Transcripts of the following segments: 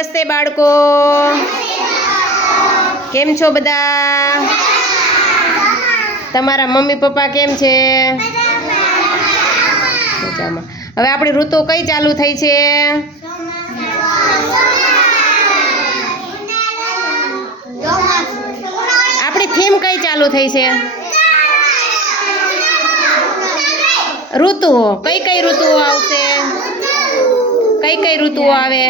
નમસ્તે બાળકો, કેમ છો બધા? તમારા મમ્મી પપ્પા કેમ છે? મજામાં. હવે આપણી ઋતુ કઈ ચાલુ થઈ છે? આપણી થીમ કઈ ચાલુ થઈ છે? ઋતુઓ. કઈ કઈ ઋતુઓ આવશે? કઈ કઈ ઋતુઓ આવે?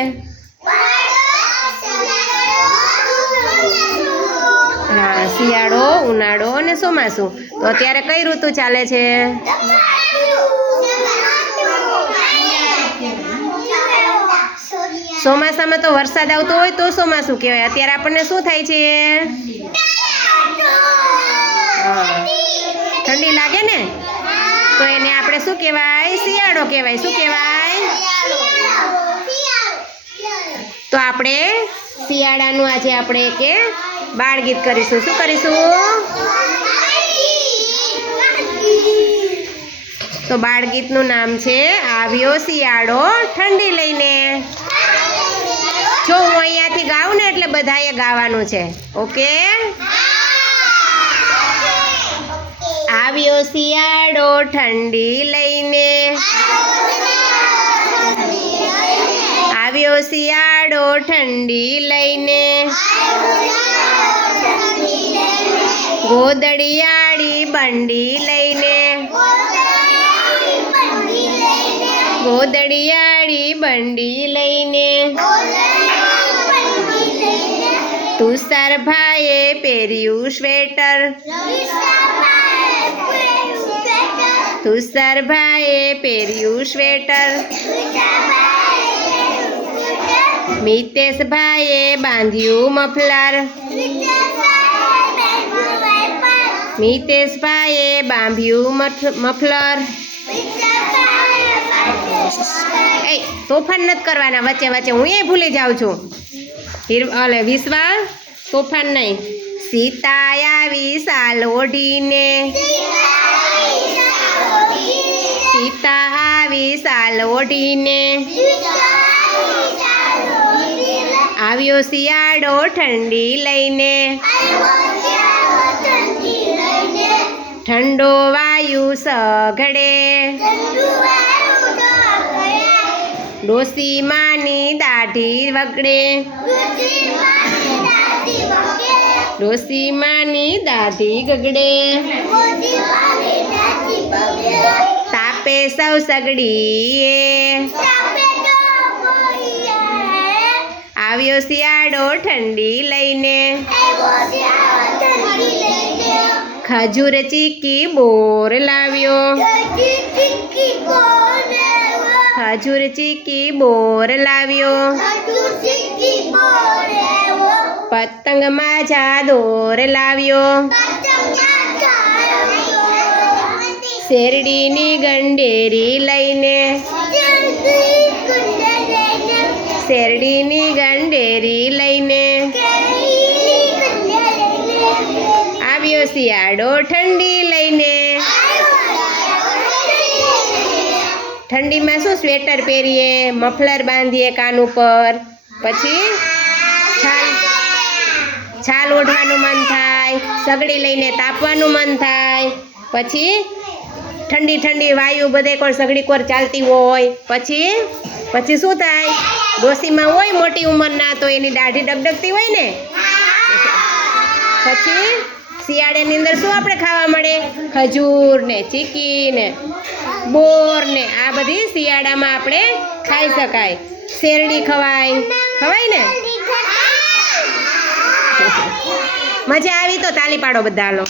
હા, શિયાળો, ઉનાળો અને ચોમાસું. તો અત્યારે કઈ ઋતુ ચાલે છે? ચોમાસામાં તો વરસાદ આવતો હોય તો ચોમાસું કહેવાય. અત્યારે આપણને શું થાય છે? ઠંડી લાગે ને, તો એને આપણે શું કહેવાય? શિયાળો કહેવાય. શું કહેવાય? તો આપણે શિયાળાનું આજે આપણે કે બાળગીત કરીશું. શું કરીશું? તો બાળગીતનું નામ છે આવ્યો શિયાળો ઠંડી લઈને. જો હું અહીંયાથી ગાઉં ને એટલે બધાએ ગાવાનું છે. ઓકે? આવ્યો શિયાળો ઠંડી લઈને, આવ્યો શિયાળો ઠંડી લઈને, ગોદડિયાળી બંડી લઈને, ગોદડિયાળી બંડી લઈને, તુષાર ભાઈએ પહેર્યું સ્વેટર, તુષાર ભાઈએ પહેર્યું સ્વેટર, મિતેશ ભાઈએ બાંધ્યું મફલર, મિતેશ ભાઈએ બાંધ્યું મફલર. એ તોફાન નથી કરવાના વચ્ચે વચ્ચે, હું એ ભૂલી જાઉં છું. વિશ્વા, તોફાન નહીં. સીતા આવી સાલ ઓઢીને, સીતા આવી સાલ ઓઢીને, આવ્યો શિયાળો ઠંડી લઈને, ઠંડો વાયુ સઘળે, ડોસી માની દાઢી વગડે, ડોસી માની દાઢી ગગડે, તાપે સૌ સગડીએ, આવ્યો શિયાળો ઠંડી લઈને, ખજૂર ચીકી બોર લાવ્યો, ખજૂર ચીકી બોર લાવ્યો, પતંગ માજા દોર લાવ્યો, શેરડીની ગંડેરી લઈને, શેરડીની ગંડેરી લઈને, આવ્યો શિયાળો ઠંડી લઈને. ઠંડીમાં શું સ્વેટર પહેરીએ, મફલર બાંધીએ કાન ઉપર, પછી છાલ ઓઢવાનું મન થાય, સગડી લઈને તાપવાનું મન થાય, પછી ઠંડી ઠંડી વાયુ બધે કોઈ સગડી કોર ચાલતી હોય, પછી શું થાય? ડોસીમાં હોય મોટી ઉંમરના, તો એની દાઢી ડગડગતી હોય ને, પછી શિયાળાની અંદર શું આપણે ખાવા મળે? ખજૂર ને ચીકી ને બોર ને આ બધી શિયાળામાં આપણે ખાઈ શકાય. શેરડી ખવાય ને? મજા આવી તો તાલી પાડો બધા. હાલો.